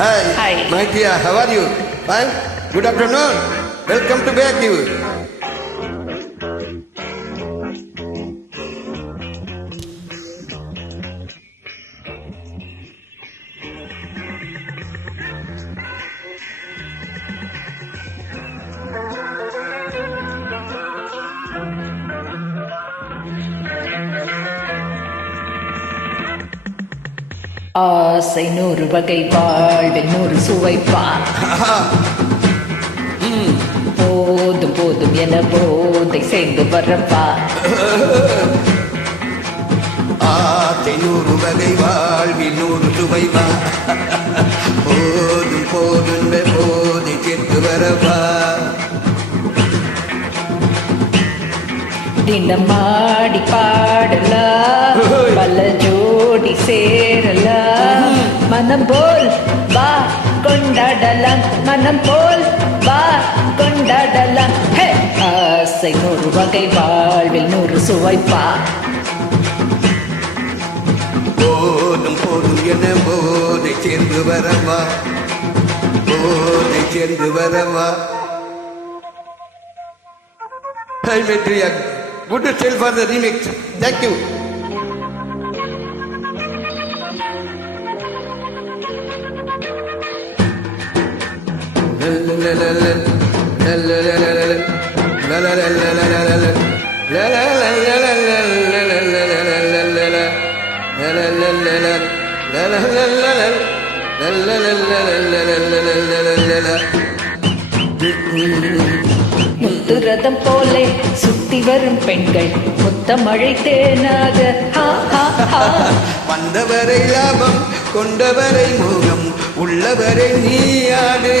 Hi. Hi. My dear, how are you? Fine? Good afternoon. Welcome to Bagu. ஆசை நூறு வகை வாழ்வில் நூறு சுவைப்பா போதும் போதும் என போதை சேர்ந்து வரப்பா ஆசை நூறு வகை வாழ்வில் நூறு சுவைப்பா போதும் போதும் போதை சேர்ந்து வரப்பா தினமாடி பாடலாம் பல ஜோடி சேரலாம் மனம் போல் வா கொண்டாடலாம் மனம் போல் வா கொண்டாடலாம் ஆசை நூறு வகை வாழ்வில் நூறு சுவைப்பா போதும் போதும் என போதை சேர்ந்து வரவா போதை சேர்ந்து வரவா. Hi Matriya, good to tell for the remix. Thank you. முத்துரதம் போலே சுத்தி வரும் பெண்கள் முத்த மழை தேனாக வந்தவரை லாபம் கொண்டவரை மோகம் உள்ளவரை நீயாடு.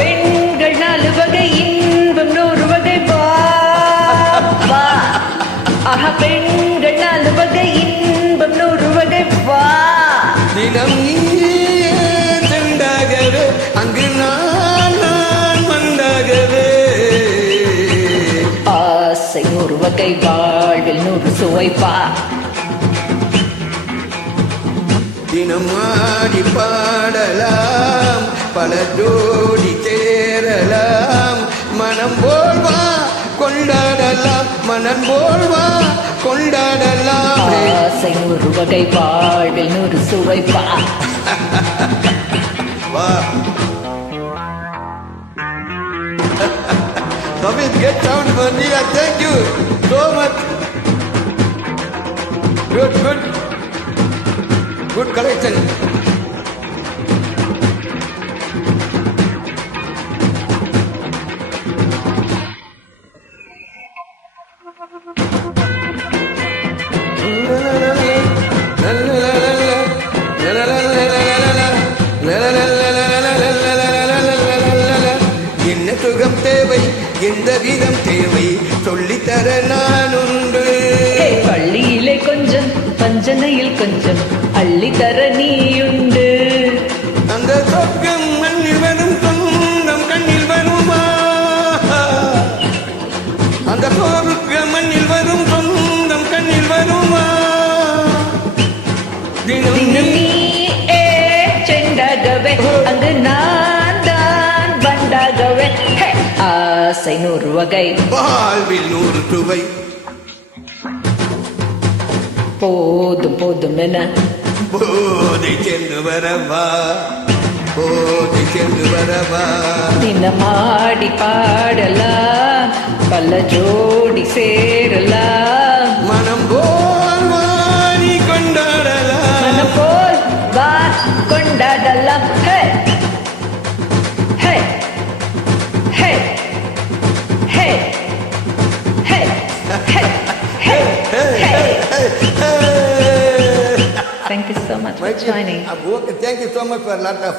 பெண்கள் நாலு வகை இன்பம் நூறு வகை வா பெண்கள் நாலு வகை இன்பம் நூறு வகை வா தினம் நீயே சென்றாகவே அங்கு நான் வந்தாகவே ஆசை நூறு வகை வாழ்வில் நூறு சுவைப்பா தினம் ஆடி பாடலாம் பல ஜோடி சேரலாம் மனம் போல்வா கொண்டாடலாம் மனம் போல்வா கொண்டாடலாம் ஆசை நூறு வகை வாழ்வில் நூறு சுவைப்பா வா Kavit, get down for Neela. Thank you so much. Good collection. என்ன சுகம் தேவை எந்த விதம் தேவை சொல்லித்தர நான் உண்டு. பள்ளியிலே கொஞ்சம் பஞ்சனையில் கொஞ்சம் அள்ளித்தர நீயுண்டு. அந்த சொர்க்கம் மண்ணில் வரும் சொந்தம் கண்ணில் வருமா அந்த சொர்க்கம் மண்ணில் வரும் சொந்தம் கண்ணில் வருமா தினம் நீ செண்டாகவே அங்கு நான் தான் வண்டாகவே ஆசை நூறு வகை வாழ்வில் நூறு சுவை போதும் போதும் என போதை சென்று வரவா போதை சென்று வரவா தினமாடி பாடலாம் பல ஜோடி சேரலாம் மனம் போல் வாரி கொண்டாடலாம் மனம் போல் வா கொண்டாடலாம் Thank you so much for joining. Okay, thank you so much for a lot of